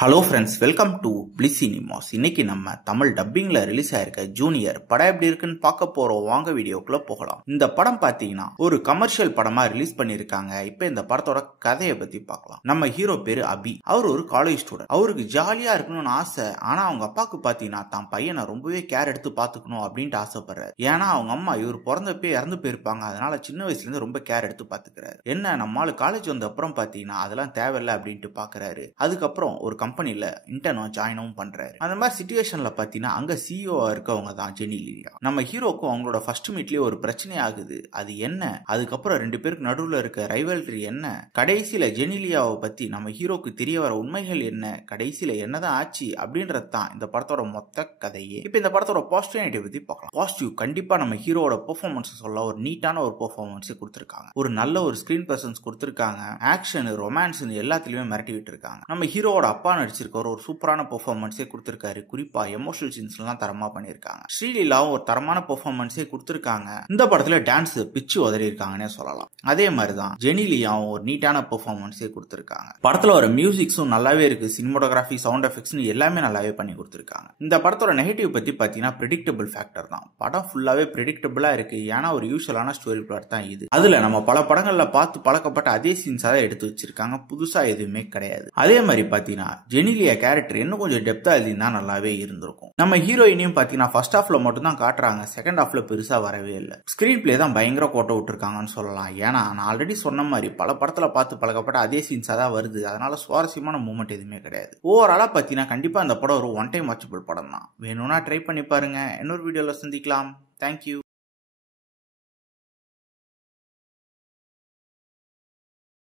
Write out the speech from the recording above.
Hello friends, welcome to bliss cinemas. இன்னைக்கு நம்ம Tamil டப்பிங்ல release ஆயிருக்க ஜூனியர் படம் எப்படி இருக்குன்னு பார்க்க போறோம். வாங்க வீடியோக்குள்ள போகலாம். இந்த படம் பாத்தீங்கன்னா ஒரு கமர்ஷியல் படமா ரிலீஸ் பண்ணிருக்காங்க. இப்ப இந்த படத்தோட கதையை பத்தி பார்க்கலாம். நம்ம ஹீரோ பேரு அபி. அவர் ஒரு காலேஜ் ஸ்டூடெண்ட். அவருக்கு ஜாலியா இருக்கணும்னு ஆசை. ஆனா அவங்க அப்பாவுக்கு பாத்தீங்கன்னா தான் பையனை ரொம்பவே கேர் எடுத்து பாத்துக்கணும் அப்படின்ட்டு ஆசைப்படுறாரு. ஏன்னா அவங்க அம்மா இவர் பிறந்தப்பே இறந்து போயிருப்பாங்க. அதனால சின்ன வயசுல இருந்து ரொம்ப கேர் எடுத்து பாத்துக்கிறாரு. என்ன நம்மளால காலேஜ் வந்த அப்புறம் பாத்தீங்கன்னா அதெல்லாம் தேவையில்லை அப்படின்ட்டு பாக்குறாரு. அதுக்கப்புறம் ஒரு கம்பெனில இன்டர்னா ஜாயினும் பண்றாரு. அந்த மாதிரி சிச்சுவேஷன்ல பாத்தீங்கன்னா அங்க சிஇஓ இருக்கவங்க தான் ஜெனிலியா. நம்ம ஹீரோக்கும் அவங்களோட ஃபர்ஸ்ட் மீட்லயே ஒரு பிரச்சனை ஆகுது. அது என்ன, அதுக்கப்புறம் ரெண்டு பேருக்கு நடுவுல இருக்க ரைவல்ரி என்ன, கடைசியில ஜெனிலியாவை பத்தி நம்ம ஹீரோக்கு தெரிய வர உண்மைகள் என்ன, கடைசியில என்னதான் ஆச்சு அப்படின்றது தான் இந்த படத்தோட மொத்த கதையே. இப்ப இந்த படத்தோட பாசிட்டிவ் நெகட்டிவ் பத்தி பார்க்கலாம். பாசிட்டிவ் கண்டிப்பா நம்ம ஹீரோட பெர்ஃபார்மன்ஸ் சொல்ல ஒரு நீட்டான ஒரு பெர்ஃபார்மன்ஸ் கொடுத்திருக்காங்க. ஒரு நல்ல ஒரு ஸ்கிரீன் பிரசன்ஸ் கொடுத்திருக்காங்க. ஆக்ஷன், ரொமான்ஸ் எல்லாத்துலயுமே மிரட்டி விட்டு இருக்காங்க. நம்ம ஹீரோட அப்பா நடிச்சிருக்க ஒரு சூப்பரான பெர்ஃபார்மன்ஸே கொடுத்திருக்காரு. குறிப்பா எமோஷனல் சீன்ஸ் எல்லாம் தரமா பண்ணிருக்காங்க. ஸ்ரீலீலாவும் ஒரு தரமான பெர்ஃபார்மன்ஸே கொடுத்திருக்காங்க. இந்த படத்துல டான்ஸ் பிச்சு உதறி இருக்காங்கன்னே சொல்லலாம். அதே மாதிரிதான் ஜெனிலியாவும் ஒரு நீட்டான பெர்ஃபார்மன்ஸே கொடுத்திருக்காங்க. படத்துல ஒரு மியூசிக்ஸும் நல்லாவே இருக்கு. சினிமோட்டோகிராஃபி, சவுண்ட் எஃபெக்ட்ஸ் எல்லாமே நல்லாவே பண்ணி கொடுத்திருக்காங்க. இந்த படத்தோட நெகட்டிவ் பத்தி பாத்தீங்கன்னா பிரெடிக்டபிள் ஃபேக்டர் தான். படம் ஃபுல்லாவே பிரெடிக்டபிளா இருக்கு. ஏன்னா ஒரு யூசுவலான ஸ்டோரி பிளாட் தான் இது. அதுல நம்ம பல படங்கள்ல பார்த்து பழக்கப்பட்ட அதே சீன்ஸா தான் எடுத்து வச்சிருக்காங்க. புதுசா எதுவுமே கிடையாது. அதே மாதிரி பாத்தீங்கன்னா ஜெனிலியா கேரக்டர் இன்னும் கொஞ்சம் டெப்தா எழுதினா நல்லாவே இருந்திருக்கும். நம்ம ஹீரோயினையும் பாத்தீங்கன்னா ஃபர்ஸ்ட் ஹாஃப்ல மட்டும் தான் காட்டுறாங்க. செகண்ட் ஹாஃப்ல பெருசா வரவே இல்லை. ஸ்கிரீன் பிளே தான் பயங்கர கோட்டை விட்டுருக்காங்கன்னு சொல்லலாம். ஏன்னா நான் ஆல்ரெடி சொன்ன மாதிரி பல படத்துல பார்த்து பழக்கப்பட்ட அதே சீன்ஸா தான் வருது. அதனால சுவாரஸ்யமான மூமெண்ட் எதுவுமே கிடையாது. ஓவராலா பாத்தீங்கன்னா கண்டிப்பா அந்த படம் ஒரு ஒன் டைம் வாட்சபிள் படம் தான். வேணும்னா ட்ரை பண்ணி பாருங்க. இன்னொரு வீடியோல சந்திக்கலாம். தேங்க்யூ.